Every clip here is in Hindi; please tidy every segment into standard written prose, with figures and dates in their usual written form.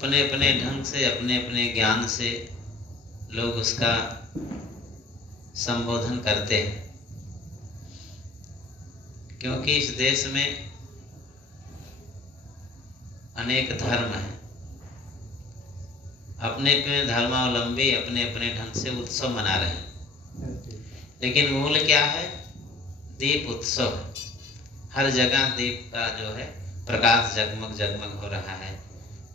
अपने अपने ढंग से, अपने अपने ज्ञान से लोग उसका संबोधन करते हैं, क्योंकि इस देश में अनेक धर्म हैं। अपने अपने धर्मावलंबी अपने अपने ढंग से उत्सव मना रहे हैं, लेकिन मूल क्या है? दीप उत्सव। हर जगह दीप का जो है प्रकाश जगमग जगमग हो रहा है।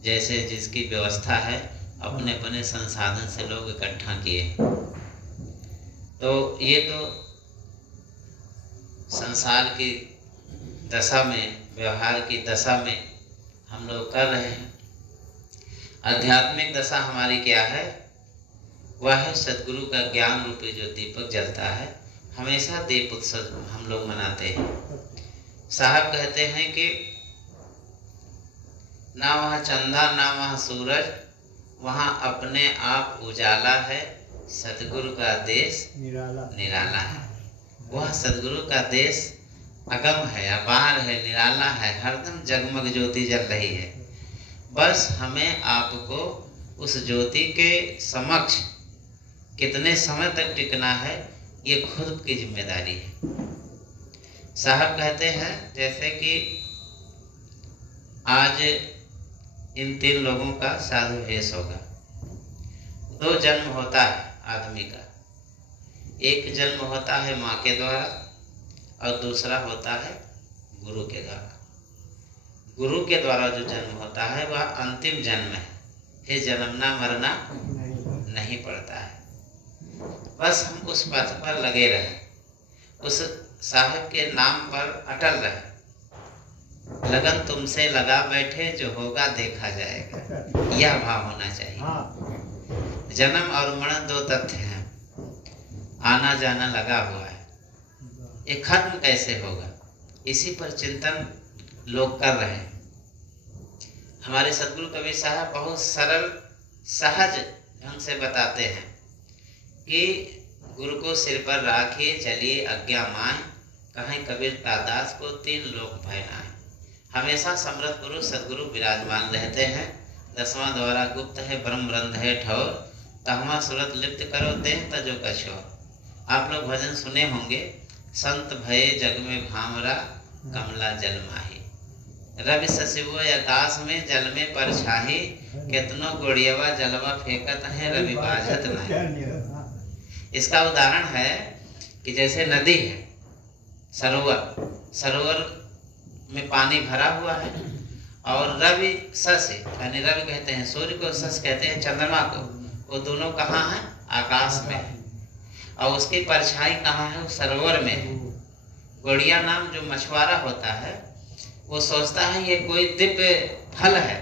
जैसे जिसकी व्यवस्था है अपने अपने संसाधन से लोग इकट्ठा किए। तो ये तो संसार की दशा में, व्यवहार की दशा में हम लोग कर रहे हैं। आध्यात्मिक दशा हमारी क्या है? वह है सद्गुरु का ज्ञान रूपी जो दीपक जलता है। हमेशा दीप उत्सव हम लोग मनाते हैं। साहब कहते हैं कि ना वहाँ चंदा ना वहाँ सूरज, वहाँ अपने आप उजाला है। सद्गुरु का देश निराला है। वह सद्गुरु का देश अगम है, अपार है, निराला है, हरदम जगमग ज्योति जल रही है। बस हमें आपको उस ज्योति के समक्ष कितने समय तक टिकना है, ये खुद की जिम्मेदारी है। साहब कहते हैं जैसे कि आज इन 3 लोगों का साधु भेष होगा। 2 जन्म होता है आदमी का। एक जन्म होता है माँ के द्वारा और दूसरा होता है गुरु के द्वारा। गुरु के द्वारा जो जन्म होता है वह अंतिम जन्म है। फिर जन्मना मरना नहीं पड़ता है। बस हम उस पथ पर लगे रहें, उस साहब के नाम पर अटल रहें। लगन तुमसे लगा बैठे, जो होगा देखा जाएगा, यह भाव होना चाहिए। जन्म और मरण 2 तथ्य हैं। आना जाना लगा हुआ है, ये खत्म कैसे होगा, इसी पर चिंतन लोग कर रहे हैं। हमारे सद्गुरु कबीर साहब बहुत सरल सहज ढंग से बताते हैं कि गुरु को सिर पर राखिए, चलिए आज्ञा माय, कहीं कबीर का दास को 3 लोक भय नाय। हमेशा समृद्ध पुरुष सद्गुरु विराजमान रहते हैं। 10वां द्वारा गुप्त है, ब्रह्म रंध है ठौर, तहमा सूरत लिप्त करो देह तजो कछोर। आप लोग भजन सुने होंगे। संत भये जग में भामरा, कमला जल माही। रवि ससिवो आकाश में, जल में परछाही, केतनो गोड़ियवा जलवा फेंकत है, रवि बाझत नहीं। इसका उदाहरण है कि जैसे नदी है, सरोवर में पानी भरा हुआ है और रवि सस, यानी रवि कहते हैं सूर्य को, सस कहते हैं चंद्रमा को। वो दोनों कहाँ हैं? आकाश में है। और उसकी परछाई कहाँ है? सरोवर में है। गोड़िया नाम जो मछुआरा होता है वो सोचता है ये कोई दिव्य फल है,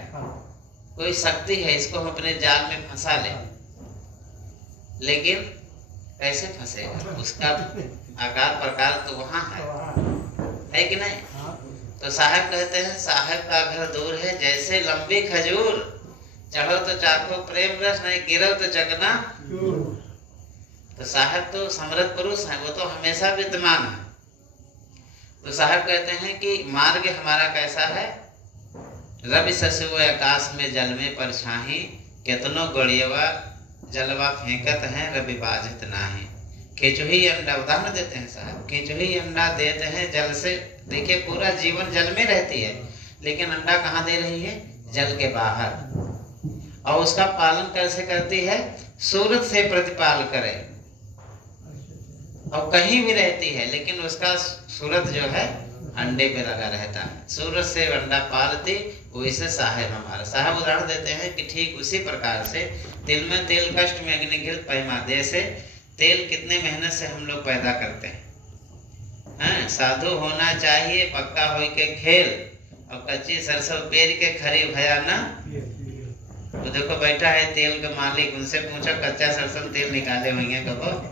कोई शक्ति है, इसको हम अपने जाल में फंसा लें। लेकिन कैसे फंसेगा? उसका आकार प्रकार तो वहाँ है कि नहीं? तो साहब कहते हैं साहब का घर दूर है, जैसे लंबी खजूर, चढ़ो तो चाखो प्रेम रस, नहीं गिरो तो जगना। तो साहब तो समृद्ध पुरुष है, वो तो हमेशा विद्यमान है। तो साहब कहते हैं कि मार्ग हमारा कैसा है? रवि ससिवो आकाश में, जल में परछाही, केतनो गड़ियवा जलवा फेंकत है, रवि बाझत नाही। केचुही अंडा, उदाहरण देते हैं साहब, केचुही अंडा देते हैं जल से। देखिए पूरा जीवन जल में रहती है, लेकिन अंडा कहाँ दे रही है? जल के बाहर। और उसका पालन कैसे करती है? सूरत से प्रतिपाल करे। और कहीं भी रहती है, लेकिन उसका सूरत जो है अंडे पे लगा रहता है। सूरत से अंडा पालती, वैसे साहब हमारा। साहब उदाहरण देते हैं कि ठीक उसी प्रकार से तिल में तेल, कष्ट में अग्नि घृत पैमा दे से। तेल कितने मेहनत से हम लोग पैदा करते हैं। साधु होना चाहिए पक्का हो के खेल, और कच्ची सरसों पेड़ के खरी भया ना। तो देखो बैठा है तेल के मालिक, उनसे पूछो कच्चा सरसों तेल निकाले होंगे कब?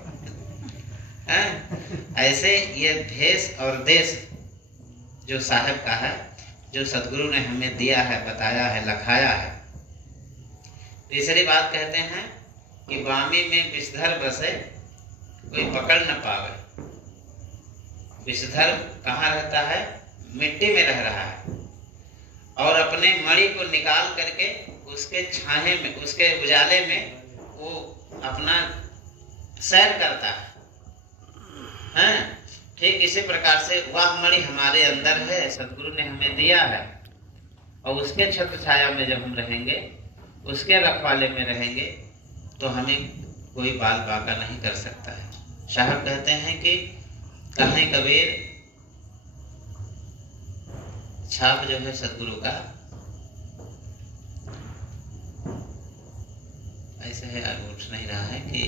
ऐसे ये भेष और देश जो साहब का है, जो सद्गुरु ने हमें दिया है, बताया है, लखाया है। तीसरी बात कहते हैं कि वामी में विषधर बसे, कोई पकड़ न पावे। विषधर कहाँ रहता है? मिट्टी में रह रहा है, और अपने मणि को निकाल करके उसके छाहे में, उसके उजाले में वो अपना सैर करता है। हैं? ठीक इसी प्रकार से वह मणि हमारे अंदर है, सदगुरु ने हमें दिया है, और उसके छत्र छाया में जब हम रहेंगे, उसके रखवाले में रहेंगे, तो हमें कोई बाल बाका नहीं कर सकता है। साहब कहते हैं कि कहें कबीर, छाप जो है सदगुरु का ऐसे है, उठ नहीं रहा है कि